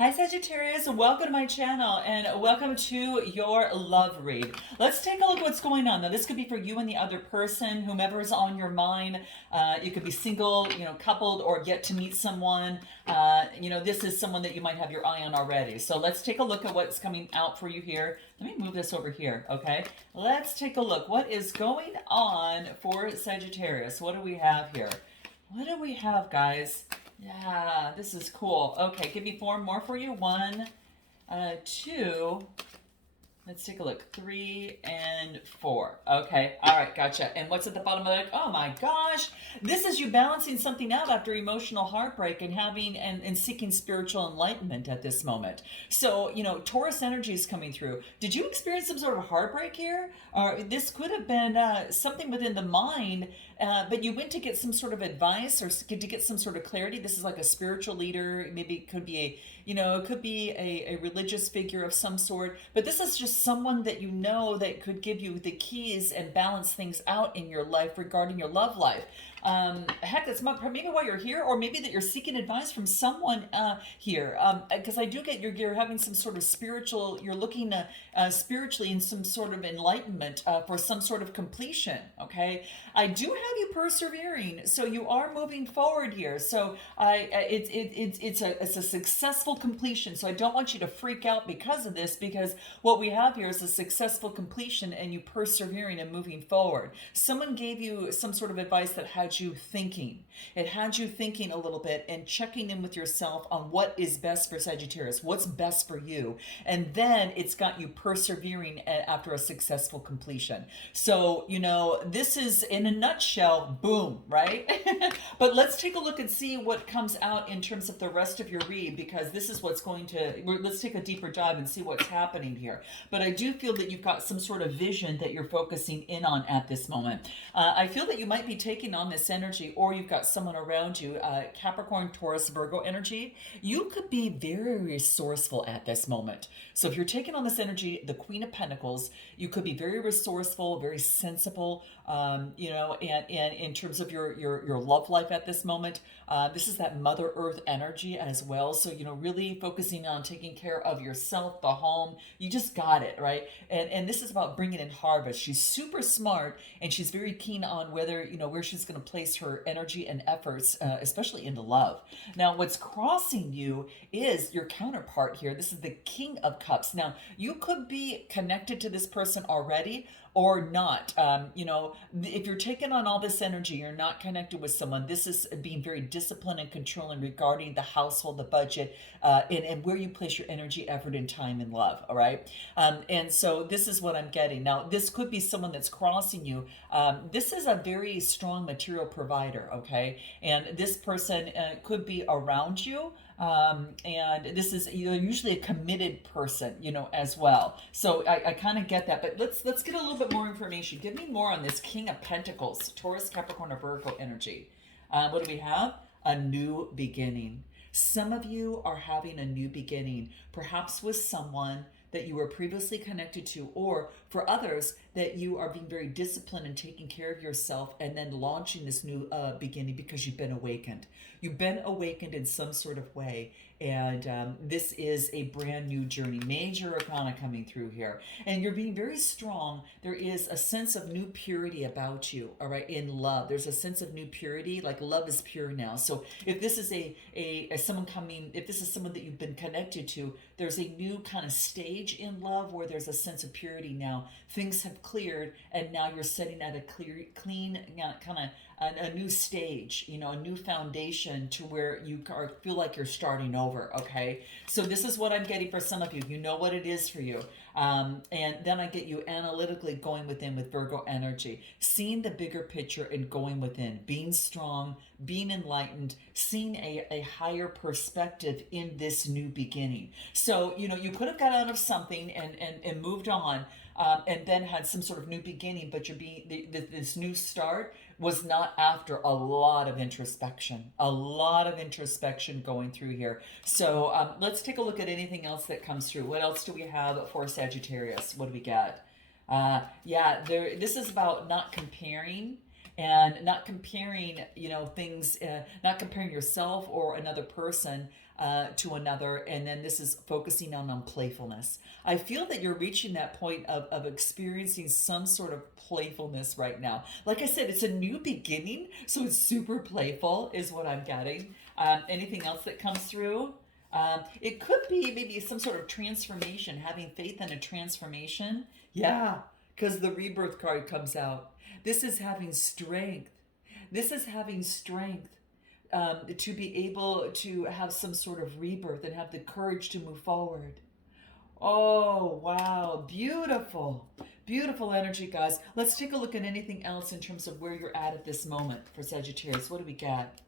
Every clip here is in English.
Hi Sagittarius, welcome to my channel and welcome to your love read. Let's take a look at what's going on. Now this could be for you and the other person, whomever is on your mind. You could be single, coupled, or yet to meet someone. This is someone that you might have your eye on already. So let's take a look at what's coming out for you here. Let me move this over here, okay? Let's take a look. What is going on for Sagittarius? What do we have here? What do we have, guys? Yeah, this is cool. Okay, give me four more for you. One, two. Let's take a look. 3 and 4. Okay. All right. Gotcha. And what's at the bottom of the deck? Oh my gosh. This is you balancing something out after emotional heartbreak and having and seeking spiritual enlightenment at this moment. So, Taurus energy is coming through. Did you experience some sort of heartbreak here? Or this could have been something within the mind, but you went to get some sort of advice or to get some sort of clarity. This is like a spiritual leader. Maybe it could be it could be a religious figure of some sort, but this is just someone that that could give you the keys and balance things out in your life regarding your love life. Heck, that's maybe why you're here, or maybe that you're seeking advice from someone here. Because I do get you're having some sort of you're looking spiritually in some sort of enlightenment for some sort of completion. Okay, I do have you persevering, so you are moving forward here. So it's a successful completion. So I don't want you to freak out because of this, because what we have here is a successful completion and you persevering and moving forward. Someone gave you some sort of advice that had you thinking. It had you thinking a little bit and checking in with yourself on what is best for Sagittarius, what's best for you. And then it's got you persevering after a successful completion. So, this is in a nutshell, boom, right? But let's take a look and see what comes out in terms of the rest of your read, because this is what's let's take a deeper dive and see what's happening here. But I do feel that you've got some sort of vision that you're focusing in on at this moment. I feel that you might be taking on this energy, or you've got someone around you, Capricorn, Taurus, Virgo energy. You could be very resourceful at this moment. So if you're taking on this energy, the Queen of Pentacles, you could be very resourceful, very sensible, and in terms of your love life at this moment. This is that Mother Earth energy as well. So, really focusing on taking care of yourself, the home. You just got it, right? And this is about bringing in harvest. She's super smart, and she's very keen on whether, where she's going to place her energy and efforts, especially into love. Now, what's crossing you is your counterpart here. This is the King of Cups. Now, you could be connected to this person already or not. If you're taking on all this energy, you're not connected with someone. This is being very disciplined and controlling regarding the household, the budget, and where you place your energy, effort, and time and love. All right. And so this is what I'm getting. Now, this could be someone that's crossing you. This is a very strong material provider. Okay. And this person could be around you. And this is usually a committed person, as well. So I kind of get that, but let's get a little bit more information. Give me more on this King of Pentacles, Taurus, Capricorn, or Virgo energy. What do we have? A new beginning. Some of you are having a new beginning, perhaps with someone that you were previously connected to, or for others that you are being very disciplined and taking care of yourself and then launching this new beginning because you've been awakened. You've been awakened in some sort of way, and this is a brand new journey. Major arcana coming through here, and you're being very strong. There is a sense of new purity about you, all right, in love. There's a sense of new purity, like love is pure now. So if this is if this is someone that you've been connected to, there's a new kind of stage in love where there's a sense of purity now. Things have cleared, and now you're setting at a clean kind of a new stage, a new foundation to where you feel like you're starting over. Okay, so this is what I'm getting for some of you. You know what it is for you. And then I get you analytically going within with Virgo energy, seeing the bigger picture and going within, being strong, being enlightened, seeing a higher perspective in this new beginning. So, you could have got out of something and moved on, and then had some sort of new beginning, but this new start was not after a lot of introspection going through here. So let's take a look at anything else that comes through. What else do we have for Sagittarius? What do we got? This is about not comparing and not comparing, things, not comparing yourself or another person to another, and then this is focusing on playfulness. I feel that you're reaching that point of experiencing some sort of playfulness right now. Like I said, it's a new beginning, so it's super playful is what I'm getting. Anything else that comes through? It could be maybe some sort of transformation, having faith in a transformation. Yeah, because the rebirth card comes out. This is having strength. This is having strength to be able to have some sort of rebirth and have the courage to move forward. Oh, wow. Beautiful. Beautiful energy, guys. Let's take a look at anything else in terms of where you're at this moment for Sagittarius. What do we got?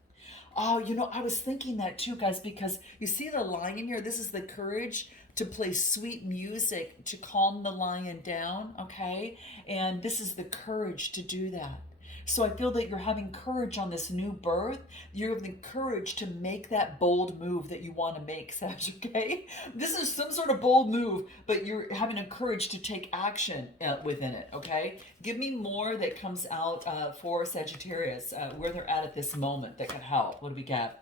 Oh, I was thinking that too, guys, because you see the lion here? This is the courage to play sweet music to calm the lion down, okay? And this is the courage to do that. So I feel that you're having courage on this new birth. You're having courage to make that bold move that you want to make, Sag, okay? This is some sort of bold move, but you're having a courage to take action within it, okay? Give me more that comes out for Sagittarius, where they're at this moment that could help. What do we got?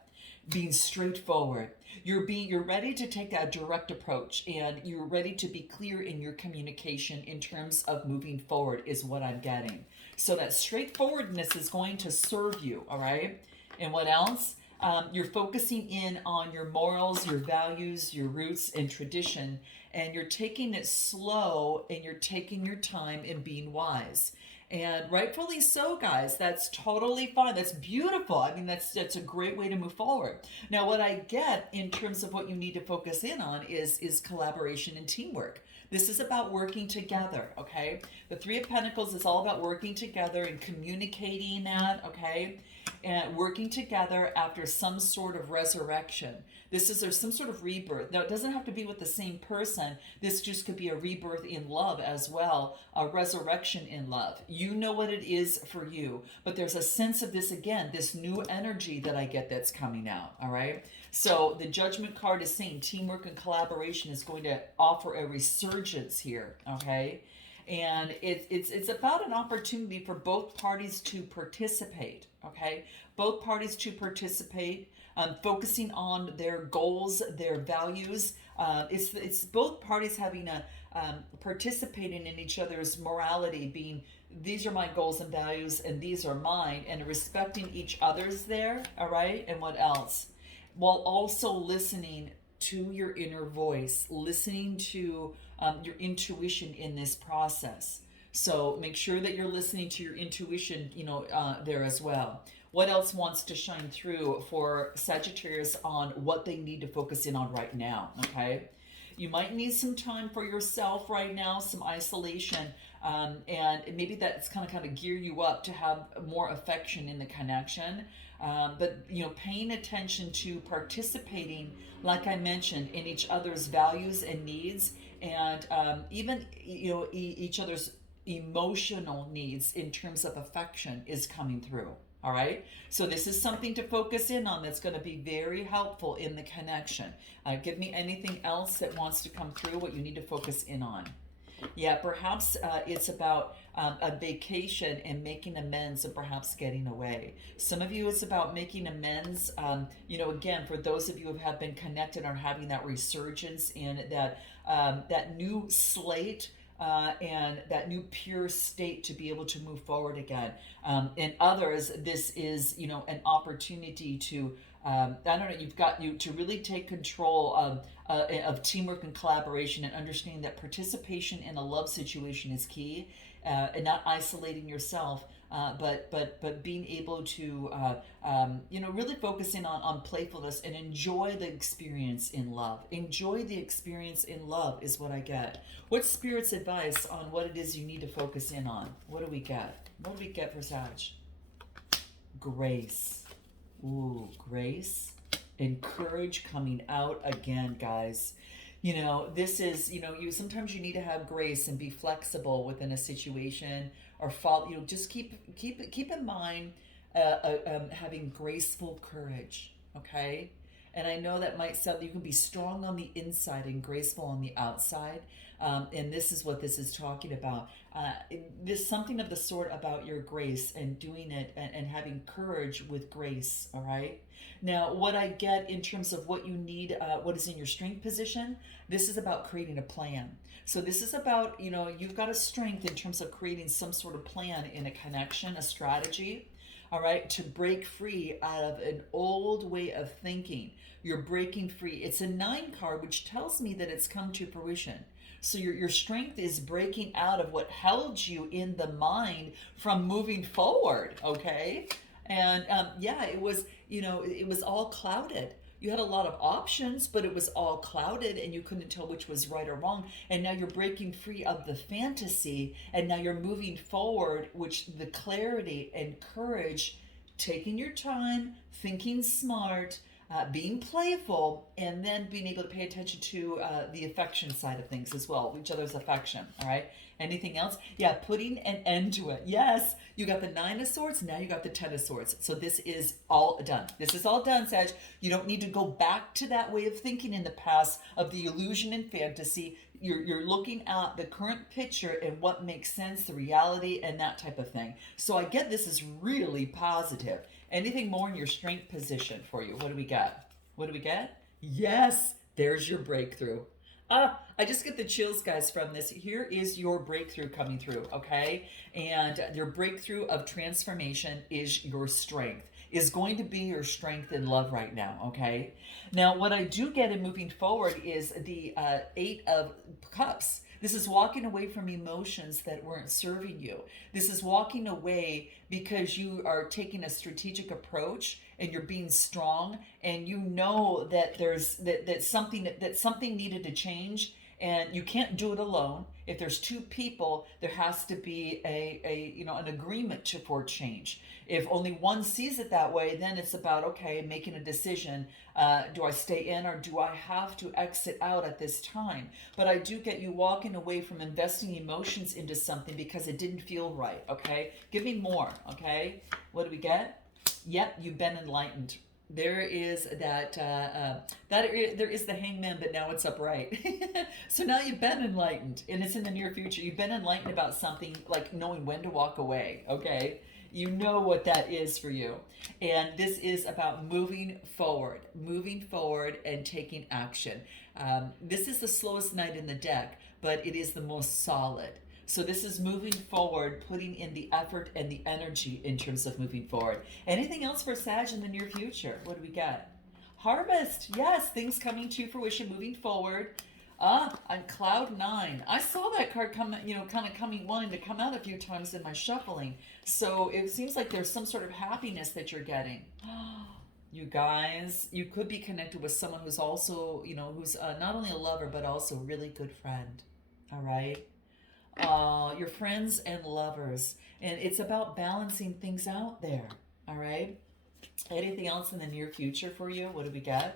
Being straightforward. You're ready to take that direct approach, and you're ready to be clear in your communication in terms of moving forward is what I'm getting. So that straightforwardness is going to serve you, all right? And what else? You're focusing in on your morals, your values, your roots, and tradition, and you're taking it slow, and you're taking your time and being wise. And rightfully so, guys. That's totally fine. That's beautiful. I mean, that's a great way to move forward. Now, what I get in terms of what you need to focus in on is collaboration and teamwork. This is about working together, okay? The Three of Pentacles is all about working together and communicating that, okay? And working together after some sort of resurrection. There's some sort of rebirth. Now, it doesn't have to be with the same person. This just could be a rebirth in love as well, a resurrection in love. You know what it is for you, but there's a sense of this again, this new energy that I get that's coming out, all right? So the Judgment card is saying teamwork and collaboration is going to offer a resurgence here, okay? And it's about an opportunity for both parties to participate, okay? Both parties to participate, focusing on their goals, their values. It's both parties having a participating in each other's morality, being these are my goals and values and these are mine, and respecting each other's there, all right? And what else? While also listening to your inner voice, listening to your intuition in this process. So make sure that you're listening to your intuition, there as well. What else wants to shine through for Sagittarius on what they need to focus in on right now, okay? You might need some time for yourself right now, some isolation, and maybe that's kind of gear you up to have more affection in the connection. But paying attention to participating, like I mentioned, in each other's values and needs, and even each other's emotional needs in terms of affection is coming through. All right, so this is something to focus in on that's going to be very helpful in the connection. Give me anything else that wants to come through, what you need to focus in on. Yeah, perhaps it's about a vacation and making amends and perhaps getting away. Some of you, it's about making amends. Again, for those of you who have been connected or having that resurgence in that new slate, and that new pure state to be able to move forward again. And others, this is, an opportunity to, you've got to really take control of teamwork and collaboration, and understanding that participation in a love situation is key, and not isolating yourself, but being able to, really focus in on playfulness and enjoy the experience in love. Enjoy the experience in love is what I get. What's Spirit's advice on what it is you need to focus in on? What do we get? What do we get for Sag? Grace. Ooh, grace and courage coming out again, guys. This is, sometimes you need to have grace and be flexible within a situation, or follow, just keep in mind having graceful courage, okay? And I know that might sound, you can be strong on the inside and graceful on the outside. And this is what this is talking about. There's something of the sort about your grace and doing it and having courage with grace, all right? Now, what I get in terms of what you need, what is in your strength position, this is about creating a plan. So this is about, you've got a strength in terms of creating some sort of plan in a connection, a strategy, all right, to break free out of an old way of thinking. You're breaking free. It's a 9 card, which tells me that it's come to fruition. So your strength is breaking out of what held you in the mind from moving forward, okay? And yeah, it was, it was all clouded. You had a lot of options, but it was all clouded and you couldn't tell which was right or wrong. And now you're breaking free of the fantasy and now you're moving forward, which the clarity and courage, taking your time, thinking smart, being playful, and then being able to pay attention to the affection side of things as well, each other's affection, all right? Anything else? Yeah, putting an end to it. Yes, you got the 9 of Swords, now you got the 10 of Swords. So this is all done. This is all done, Sag. You don't need to go back to that way of thinking in the past of the illusion and fantasy. You're looking at the current picture and what makes sense, the reality, and that type of thing. So I get this is really positive. Anything more in your strength position for you? What do we got? What do we get? Yes, there's your breakthrough. I just get the chills, guys, from this. Here is your breakthrough coming through, okay? And your breakthrough of transformation is your strength, is going to be your strength in love right now, okay? Now, what I do get in moving forward is the 8 of Cups. This is walking away from emotions that weren't serving you. This is walking away because you are taking a strategic approach and you're being strong and you know that there's that something needed to change and you can't do it alone. If there's 2 people, there has to be an agreement for change. If only one sees it that way, then it's about, okay, making a decision. Do I stay in or do I have to exit out at this time? But I do get you walking away from investing emotions into something because it didn't feel right, okay? Give me more, okay? What do we get? Yep, you've been enlightened. There is there is the Hangman, but now it's upright. So now you've been enlightened, and it's in the near future. You've been enlightened about something, like knowing when to walk away, okay? You know what that is for you. And this is about moving forward and taking action. This is the slowest knight in the deck, but it is the most solid. So this is moving forward, putting in the effort and the energy in terms of moving forward. Anything else for Sag in the near future? What do we got? Harvest. Yes, things coming to fruition, moving forward. On cloud 9. I saw that card come, kind of wanting to come out a few times in my shuffling. So it seems like there's some sort of happiness that you're getting. You guys, you could be connected with someone who's also, who's not only a lover, but also a really good friend. All right? Your friends and lovers. And it's about balancing things out there. All right? Anything else in the near future for you? What do we got?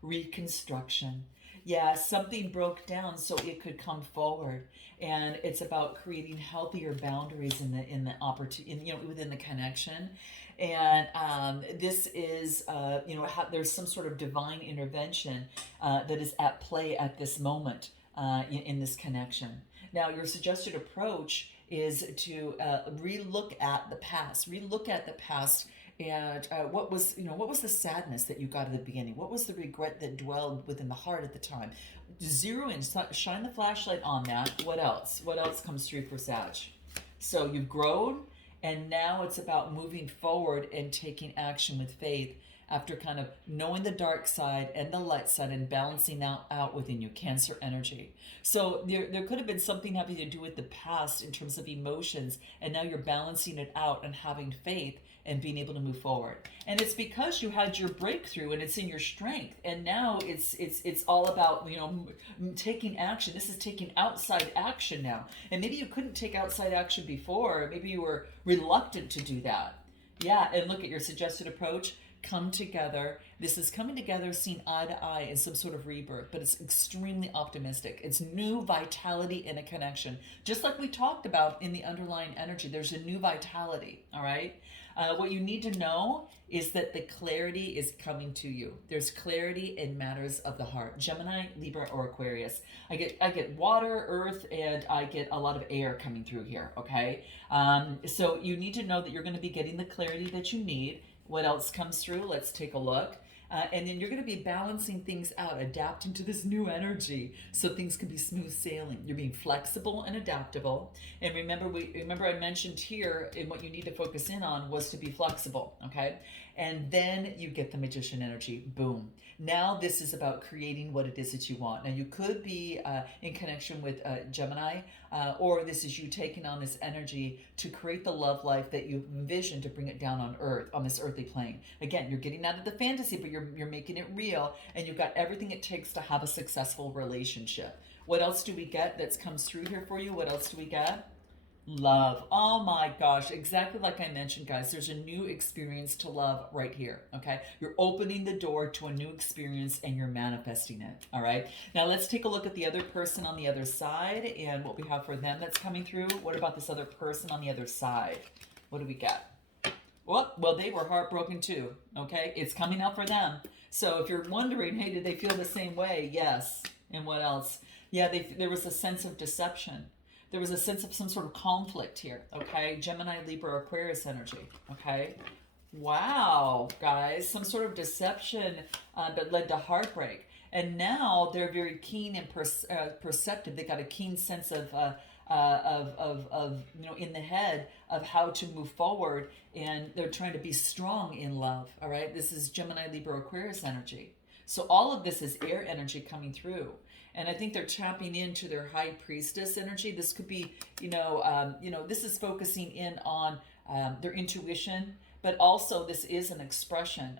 Reconstruction. Yeah, something broke down so it could come forward, and it's about creating healthier boundaries in the opportunity, within the connection. And this is, there's some sort of divine intervention that is at play at this moment in this connection. Now, your suggested approach is to relook at the past, and what was the sadness that you got at the beginning? What was the regret that dwelled within the heart at the time? Zero in, shine the flashlight on that. What else? What else comes through for Sag? So you've grown, and now it's about moving forward and taking action with faith after kind of knowing the dark side and the light side and balancing out within you, Cancer energy. So there could have been something having to do with the past in terms of emotions, and now you're balancing it out and having faith and being able to move forward. And it's because you had your breakthrough and it's in your strength. And now it's all about, taking action. This is taking outside action now. And maybe you couldn't take outside action before. Maybe you were reluctant to do that. Yeah, and look at your suggested approach. come together. This is coming together, seen eye to eye in some sort of rebirth, but it's extremely optimistic. It's new vitality in a connection. Just like we talked about in the underlying energy, there's a new vitality, all right? What you need to know is that the clarity is coming to you. There's clarity in matters of the heart. Gemini, Libra, or Aquarius. I get water, earth, and I get a lot of air coming through here, okay? So you need to know that you're going to be getting the clarity that you need. What else comes through? Let's take a look. And then you're going to be balancing things out, adapting to this new energy so things can be smooth sailing. You're being flexible and adaptable. And remember I mentioned here, and what you need to focus in on was to be flexible, okay? And then you get the Magician energy. Boom. Now this is about creating what it is that you want. Now you could be in connection with Gemini, or this is you taking on this energy to create the love life that you envision to bring it down on earth, on this earthly plane. Again, you're getting out of the fantasy, but you're making it real, and you've got everything it takes to have a successful relationship. What else do we get that comes through here for you? What else do we get? Love. Oh my gosh, exactly like I mentioned, guys, there's a new experience to love right here, okay? You're opening the door to a new experience and you're manifesting it, all right? Now let's take a look at the other person on the other side and what we have for them that's coming through. What about this other person on the other side? What do we got? Well, they were heartbroken too, okay? It's coming up for them. So if you're wondering, hey, did they feel the same way? Yes. And what else? Yeah, there was a sense of deception. There was a sense of some sort of conflict here, okay? Gemini, Libra, Aquarius energy, okay? Wow, guys, some sort of deception that led to heartbreak. And now they're very keen and perceptive. They got a keen sense of in the head of how to move forward, and they're trying to be strong in love, all right? This is Gemini, Libra, Aquarius energy. So all of this is air energy coming through. And I think they're tapping into their high priestess energy. This could be, this is focusing in on their intuition, but also this is an expression.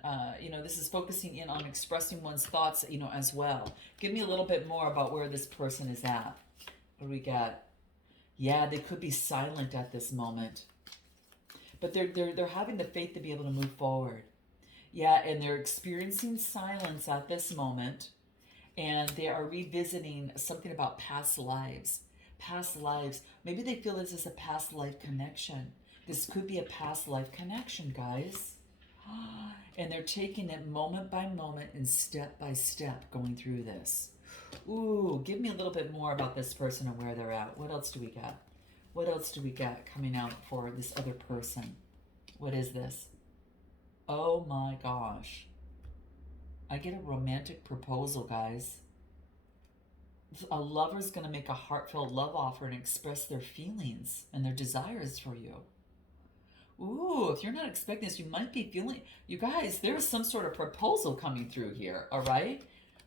This is focusing in on expressing one's thoughts, as well. Give me a little bit more about where this person is at. What do we got? Yeah, they could be silent at this moment, but they're having the faith to be able to move forward. Yeah, and they're experiencing silence at this moment. And they are revisiting something about past lives. Past lives. Maybe they feel this is a past life connection. This could be a past life connection, guys. And they're taking it moment by moment and step by step going through this. Ooh, give me a little bit more about this person and where they're at. What else do we got? What else do we got coming out for this other person? What is this? Oh my gosh. I get a romantic proposal, guys. A lover's going to make a heartfelt love offer and express their feelings and their desires for you. Ooh, if you're not expecting this, you might be feeling... You guys, there's some sort of proposal coming through here, all right?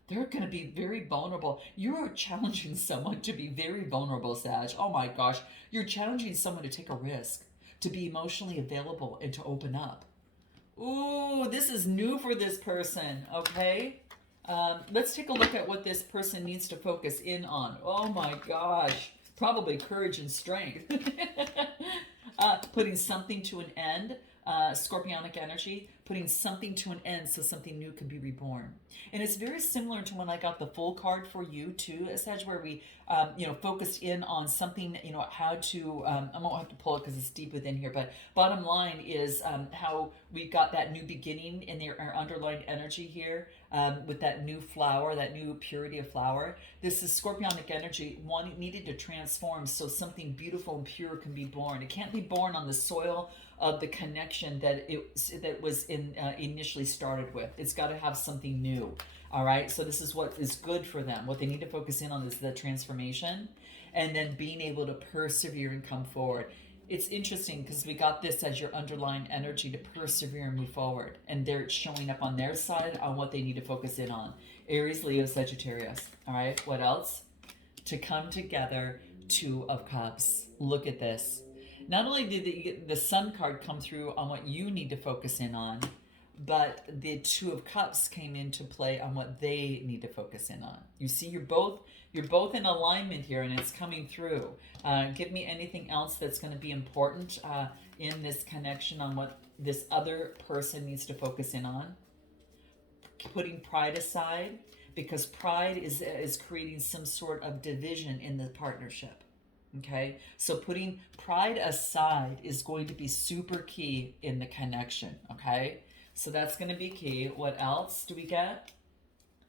They're going to be very vulnerable. You're challenging someone to be very vulnerable, Sag. Oh my gosh. You're challenging someone to take a risk, to be emotionally available, and to open up. Ooh, this is new for this person, okay? Let's take a look at what this person needs to focus in on. Oh my gosh. Probably courage and strength. Putting something to an end. Scorpionic energy. Putting something to an end so something new can be reborn. And it's very similar to when I got the full card for you too, Sag, where we, focused in on something, how to, I won't have to pull it because it's deep within here, but bottom line is how we got that new beginning in our underlying energy here with that new flower, that new purity of flower. This is scorpionic energy, one needed to transform so something beautiful and pure can be born. It can't be born on the soil of the connection that was initially started with. It's got to have something new. All right, so this is what is good for them. What they need to focus in on is the transformation and then being able to persevere and come forward. It's interesting because we got this as your underlying energy to persevere and move forward. And they're showing up on their side on what they need to focus in on. Aries, Leo, Sagittarius. All right, what else? To come together, Two of Cups. Look at this. Not only did the Sun card come through on what you need to focus in on, but the Two of Cups came into play on what they need to focus in on. You see, you're both in alignment here, and it's coming through. Give me anything else that's going to be important in this connection on what this other person needs to focus in on. Putting pride aside, because pride is creating some sort of division in the partnership. Okay, so putting pride aside is going to be super key in the connection. Okay, so that's going to be key. What else do we get?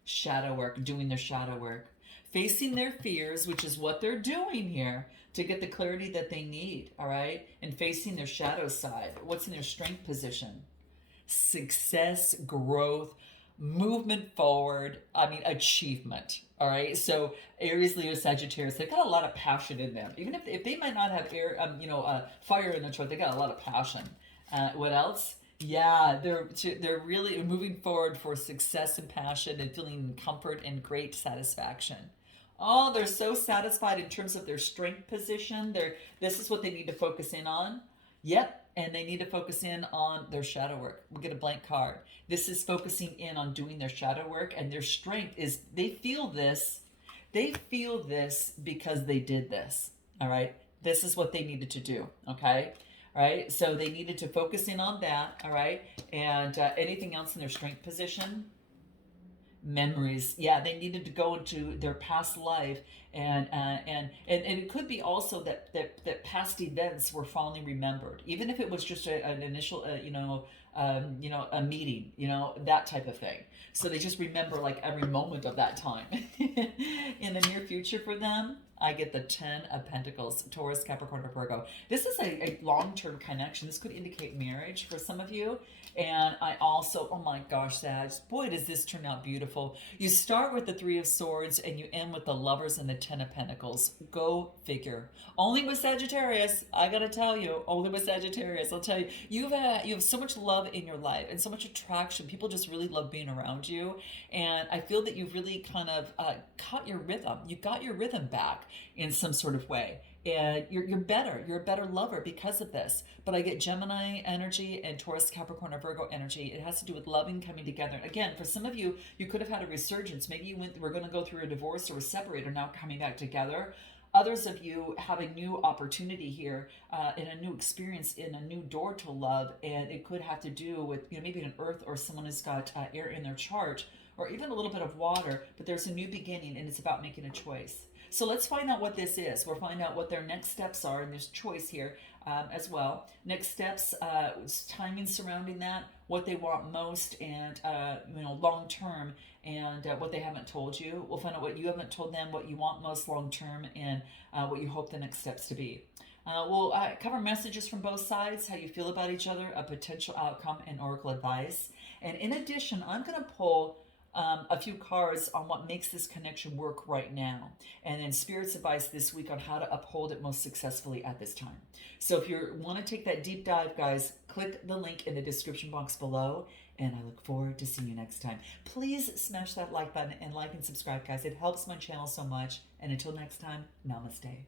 Shadow work, doing their shadow work, facing their fears, which is what they're doing here to get the clarity that they need. All right, and facing their shadow side. What's in their strength position? Success, growth, movement forward. I mean, achievement. All right. So Aries, Leo, Sagittarius, they've got a lot of passion in them. Even if they might not have air, fire in their throat, they got a lot of passion. What else? Yeah, they're really moving forward for success and passion and feeling comfort and great satisfaction. Oh, they're so satisfied in terms of their strength position. This is what they need to focus in on. Yep. And they need to focus in on their shadow work. We get a blank card. This is focusing in on doing their shadow work, and their strength is they feel this. They feel this because they did this. All right. This is what they needed to do. Okay. All right. So they needed to focus in on that. All right. And anything else in their strength position? Memories. Yeah, they needed to go into their past life, and it could be also that past events were fondly remembered, even if it was just an initial a meeting, that type of thing. So they just remember like every moment of that time. In the near future for them, I get the 10 of Pentacles, Taurus, Capricorn, or Virgo. This is a long-term connection. This could indicate marriage for some of you. And I also, oh my gosh, Sag, boy, does this turn out beautiful. You start with the Three of Swords and you end with the Lovers and the 10 of Pentacles. Go figure. Only with Sagittarius, I gotta tell you, only with Sagittarius, I'll tell you, you have so much love in your life and so much attraction. People just really love being around you. And I feel that you've really kind of caught your rhythm. You got your rhythm back in some sort of way. And you're better. You're a better lover because of this. But I get Gemini energy and Taurus, Capricorn, or Virgo energy. It has to do with loving coming together. Again, for some of you, you could have had a resurgence. Maybe you were going to go through a divorce or a separate, or now coming back together. Others of you have a new opportunity here, in a new experience, in a new door to love, and it could have to do with maybe an earth or someone who's got air in their chart, or even a little bit of water. But there's a new beginning, and it's about making a choice. So let's find out what this is. We'll find out what their next steps are, and there's choice here as well. Next steps, timing surrounding that, what they want most, and long term, and what they haven't told you. We'll find out what you haven't told them, what you want most long term, and what you hope the next steps to be. We'll cover messages from both sides, how you feel about each other, a potential outcome, and oracle advice. And in addition, I'm going to pull a few cards on what makes this connection work right now, and then Spirit's advice this week on how to uphold it most successfully at this time. So if you want to take that deep dive, guys, click the link in the description box below, and I look forward to seeing you next time. Please smash that like button and like and subscribe, guys. It helps my channel so much. And until next time, namaste.